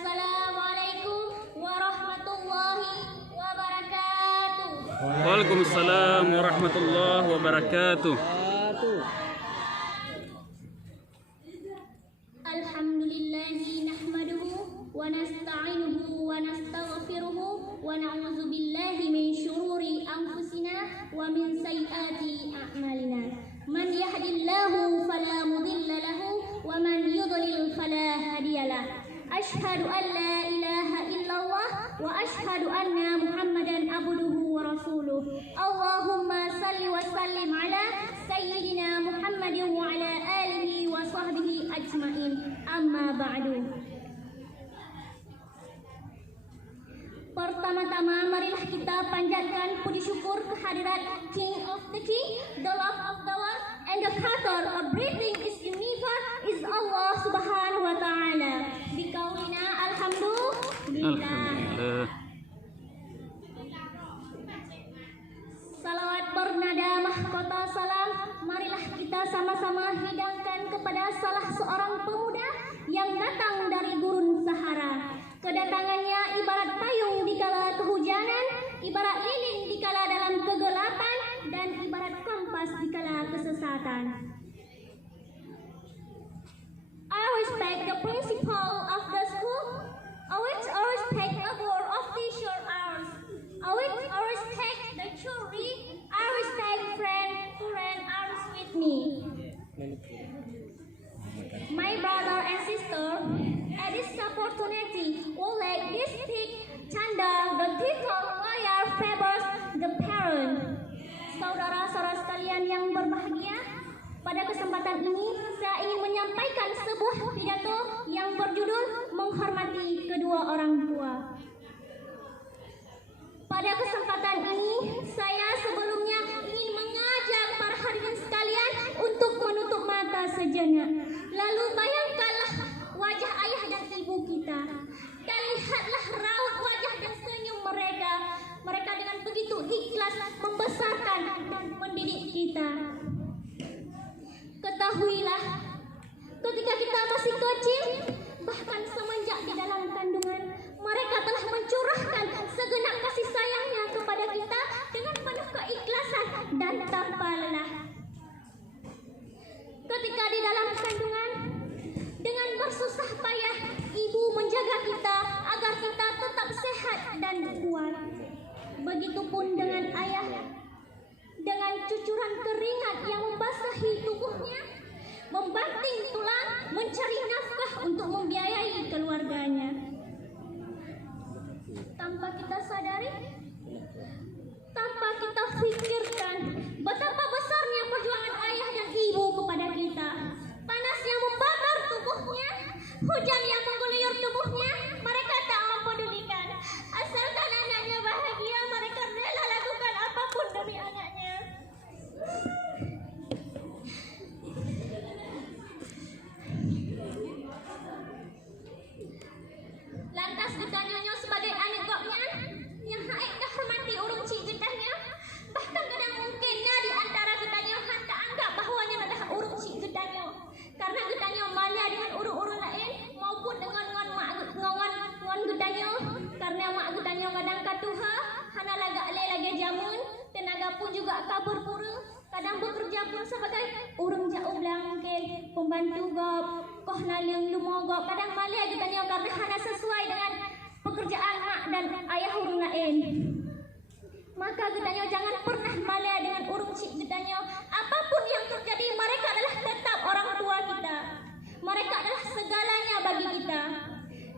Assalamualaikum warahmatullahi wabarakatuh. Waalaikumsalam warahmatullahi wabarakatuh. Alhamdulillahi nahmaduhu wa nasta'inuhu wa nastaghfiruhu wa na'udzu billahi min syururi anfusina wa min sayyiati a'malina. Man yahdihillahu fala mudilla lahu wa man yudlil fala hadiyalah. Ashhadu an la ilaha illallah wa ashhadu anna Muhammadan abduhu wa rasuluh. Allahumma salli wa sallim ala sayyidina Muhammadin wa ala alihi wa sahbihi ajmain. Amma ba'du. Pertama-tama marilah kita panjatkan puji syukur kehadirat King of the King, the Lord of the world, and the Creator of everything is universe is Allah Subhanahu wa Ta'ala. Bikaulina alhamdulillah. Salawat bernada mahkota salam, marilah kita sama-sama hidangkan kepada salah seorang pemuda yang datang dari gurun Sahara. Kedatangannya ibarat payung dikala kehujanan, ibarat lilin dikala dalam kegelapan, dan ibarat kompas dikala kesesatan. I respect the principal of the school, I respect the board of teacher hours, I respect the jury, I respect friend who ran hours with me. My brother and sister, at this opportunity, would like this speak Chanda, the teacher, lawyer, favors the parent. Saudara-saudara sekalian yang berbahagia, pada kesempatan ini saya ingin menyampaikan sebuah pidato yang berjudul menghormati kedua orang tua. Pada kesempatan ini saya sebelumnya ingin mengajak para hadirin sekalian untuk menutup mata sejenak. Lalu bayangkanlah wajah ayah dan ibu kita, dan lihatlah raut wajah dan senyum mereka. Mereka dengan begitu ikhlas membesarkan dan mendidik kita. Ketahuilah, ketika kita masih kecil, bahkan semenjak di dalam kandungan, mereka telah mencurahkan segenap kasih sayangnya kepada kita dengan penuh keikhlasan dan tanpa lelah. Ketika di dalam kandungan, dengan bersusah payah, ibu menjaga kita agar kita tetap sehat dan kuat. Begitupun dengan ayah, dengan cucuran keringat yang membasahi tubuhnya, membanting tulang, mencari nafkah untuk membiayai keluarganya. Tanpa kita sadari, tanpa kita pikirkan betapa besarnya perjuangan ayah dan ibu kepada kita. Panas yang membakar tubuhnya, hujan yang mengguyur tubuhnya, mereka tak mempedulikan. Asalkan anaknya bahagia, mereka rela lakukan apapun demi anaknya. Lantas Getanyonya sebagai anak goknya yang haik kehormati urung cik getahnya, bahkan kadang mungkinnya di antara Getanyo tak anggap bahawanya adalah urung cik Getanyo, karena Getanyo malia dengan urung-urung lain maupun dengan ngon Getanyo, karena mak Getanyo kadang katuha hana lagak lagi jamun, tenaga pun juga kabur pura, kadang bekerja pun sebagai urung jauh belang mungkin pembantu gop, koh naling lumogop, kadang malia Getanyo karena hana sesuai dengan pekerjaan mak dan ayah urung lain. Maka Getanyo jangan pernah malia dengan urung cik Getanyo. Apapun yang terjadi, mereka adalah tetap orang tua kita. Mereka adalah segalanya bagi kita.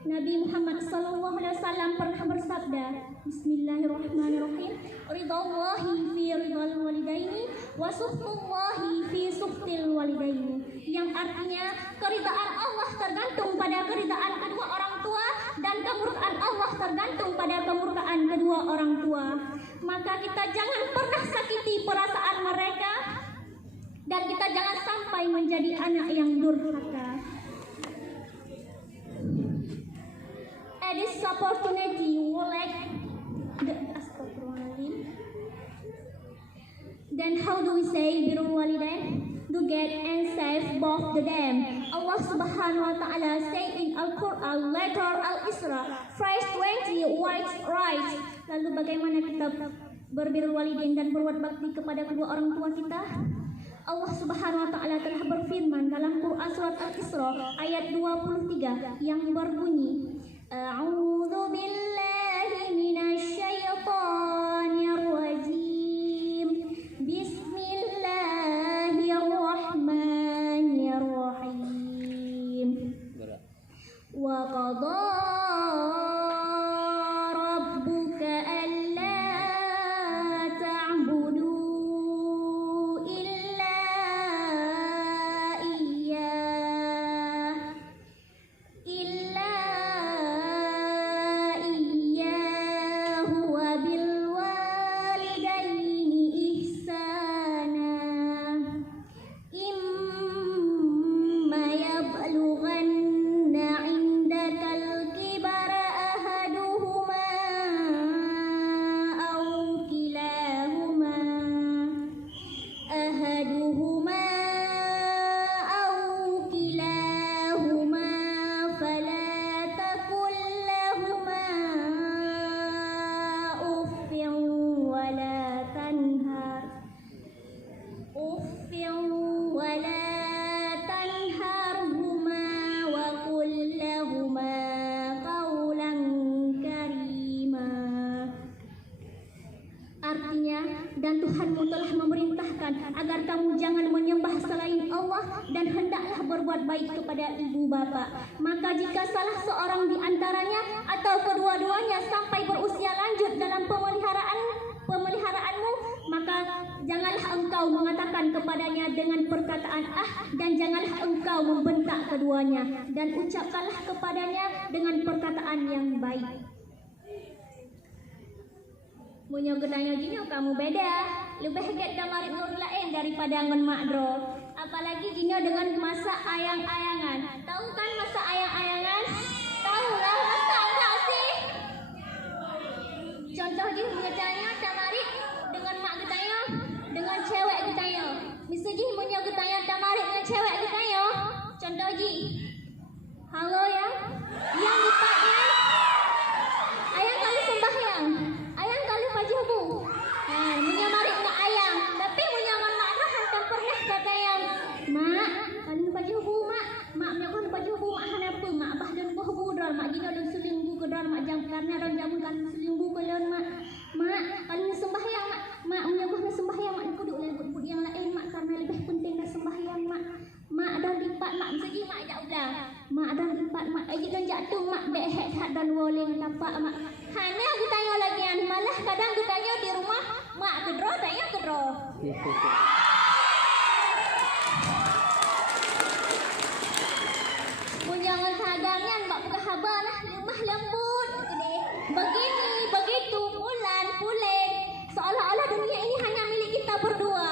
Nabi Muhammad SAW pernah bersabda, Bismillahirrahmanirrahim, Ridallahi fi ridal walidaini, wa suhtullahi fi suhtil walidaini. Yang artinya, keridaan Allah tergantung pada keridaan kedua orang tua, dan kemurkaan Allah tergantung pada kemurkaan kedua orang tua. Maka kita jangan pernah sakiti perasaan mereka, dan kita jangan sampai menjadi anak yang durhaka. At this opportunity, we would like then how do we say birrul walidain? To get and save both of them. Allah Subhanahu wa taala say in Al-Qur'an letter Al-Isra verse 20 right. Lalu bagaimana kita berbirrul walidain dan berbuat bakti kepada kedua orang tua kita? Allah Subhanahu wa taala telah berfirman dalam Quran surat Al-Isra ayat 23 yang berbunyi A'udzu billahi minasy syaithanir rajim. Bismillahirrahmanirrahim. Wa qadha rabbuka alla ta'budu illa iyyah wa bil walidaini ihsana. Imma yablughanna 'indakal kibara ahaduhuma aw kilahuma fala takul lahuma uffin wala tanharhuma wa qul lahuma qawlan karima. Artinya, dan Tuhanmu telah memerintahkan agar kamu jangan menyembah selain Allah dan hendaklah berbuat baik kepada ibu bapa. Maka jika salah seorang di antaranya atau kedua-duanya sampai berusia lanjut dalam pemeliharaanmu, maka janganlah engkau mengatakan kepadanya dengan perkataan dan janganlah engkau membentak keduanya, dan ucapkanlah kepadanya dengan perkataan yang baik. Munyo gedanya jinyo kamu beda, lebih hebat kamarit nur lain daripada ngon makdro. Apalagi jinyo dengan masa ayang-ayangan. Tahu kan masa ayang-ayangan? Tahu lah, masa enggak sih? Contoh ji gedanya kamarit dengan mak gedanya, dengan cewek gedanya. Misalnya munyo gedanya kamarit dengan cewek gedanya. Contoh ji. Halo ya. Yang dipaknya ayang kali sembahyang. Ayang kali pajubu. Nah, menyamarik nak ayang, tapi menyaman mak dah hantar pernah kata yang mak, kali pajubu mak menyakon pajubu mak hanapa mak bah dan buh budal mak jina dan selingbu ke dalam mak jam karena dan jamu kan selingbu ke dalam mak kali sembahyang mak menyakon sembahyang mak kudu lebut yang lain mak karena lebih penting dah sembahyang mak dan lipat mak segi mak jak udah mak dan lipat mak aja dan jatuh mak behet dan woleng tapak mak hanya aku tanya lagi malah kadang aku tanya di rumah mak kedro tanya kedro. Munjangan sadarnya mak buka habar lah lemah lembut begini begitu pulan pulen seolah-olah dunia ini hanya milik kita berdua.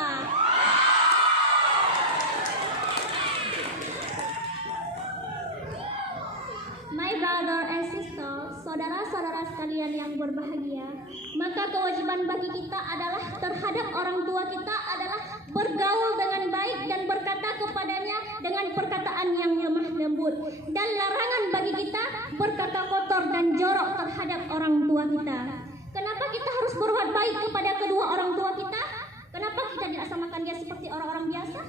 My brother and sister, saudara-saudara sekalian yang berbahagia, maka kewajiban bagi kita adalah terhadap orang tua kita adalah bergaul dengan baik dan berkata kepadanya dengan perkataan yang lemah lembut, dan larangan bagi kita berkata kotor dan jorok terhadap orang tua kita. Kenapa kita harus berbuat baik kepada kedua orang tua kita? Kenapa kita tidak samakan dia seperti orang-orang biasa?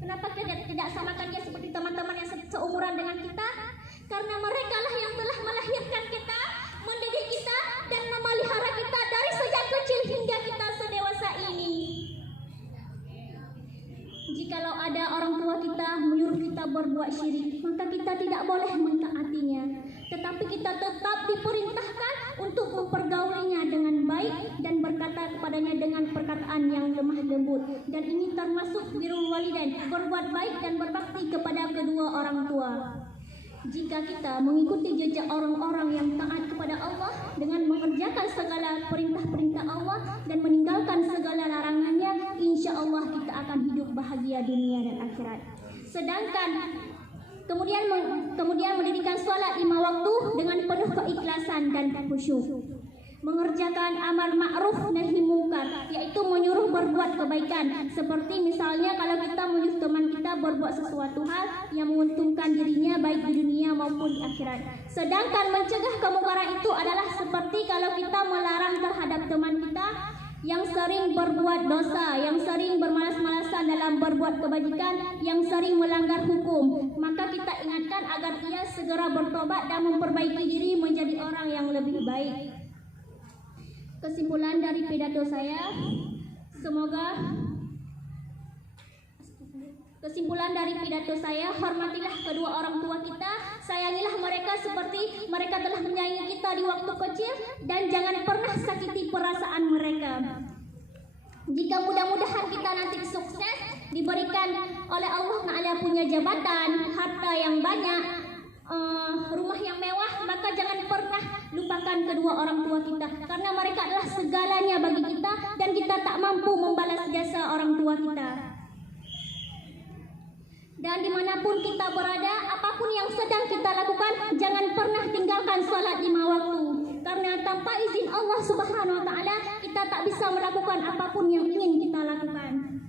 Kenapa kita tidak samakan dia seperti teman-teman yang seumuran dengan kita? Karena mereka lah yang telah melahirkan kita, mendidik kita, dan memelihara kita dari sejak kecil hingga kita sedewasa ini. Jikalau ada orang tua kita menyuruh kita berbuat syirik, maka kita tidak boleh mentaatinya. Tetapi kita tetap diperintahkan untuk mempergaulinya dengan baik dan berkata kepadanya dengan perkataan yang lemah lembut. Dan ini termasuk birrul walidain, berbuat baik dan berbakti kepada kedua orang tua. Jika kita mengikuti jejak orang-orang yang taat kepada Allah dengan mengerjakan segala perintah-perintah Allah dan meninggalkan segala larangannya, insya Allah kita akan hidup bahagia dunia dan akhirat. Sedangkan kemudian mendirikan sholat 5 waktu dengan penuh keikhlasan dan khusyuk. mengerjakan amar ma'ruf nahi mungkar, yaitu menyuruh berbuat kebaikan. Seperti misalnya kalau kita menyuruh teman kita berbuat sesuatu hal yang menguntungkan dirinya baik di dunia maupun di akhirat. Sedangkan mencegah kemungkaran itu adalah seperti kalau kita melarang terhadap teman kita yang sering berbuat dosa, yang sering bermalas-malasan dalam berbuat kebajikan, yang sering melanggar hukum, maka kita ingatkan agar ia segera bertobat dan memperbaiki diri menjadi orang yang lebih baik. Kesimpulan dari pidato saya, hormatilah kedua orang tua kita, sayangilah mereka seperti mereka telah menyayangi kita di waktu kecil, dan jangan pernah sakiti perasaan mereka. Jika mudah-mudahan kita nanti sukses, diberikan oleh Allah Ta'ala punya jabatan, harta yang banyak, rumah yang mewah, maka jangan pernah lupakan kedua orang tua kita, karena mereka adalah segalanya bagi kita dan kita tak mampu membalas jasa orang tua kita. Dan dimanapun kita berada, apapun yang sedang kita lakukan, jangan pernah tinggalkan sholat 5 waktu, karena tanpa izin Allah Subhanahu wa Ta'ala kita tak bisa melakukan apapun yang ingin kita lakukan.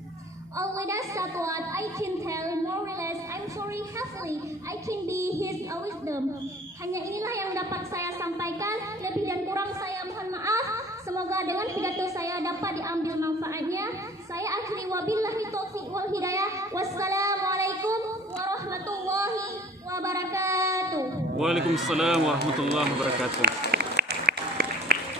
Only that's what I can tell, more or less. I'm sorry heavily, I can be his wisdom. Hanya inilah yang dapat saya sampaikan, lebih dan kurang saya mohon maaf. Semoga dengan pidato saya dapat diambil manfaatnya. Saya akhiri wabillahi taufiq wal hidayah. Wassalamualaikum warahmatullahi wabarakatuh. Waalaikumsalam warahmatullahi wabarakatuh.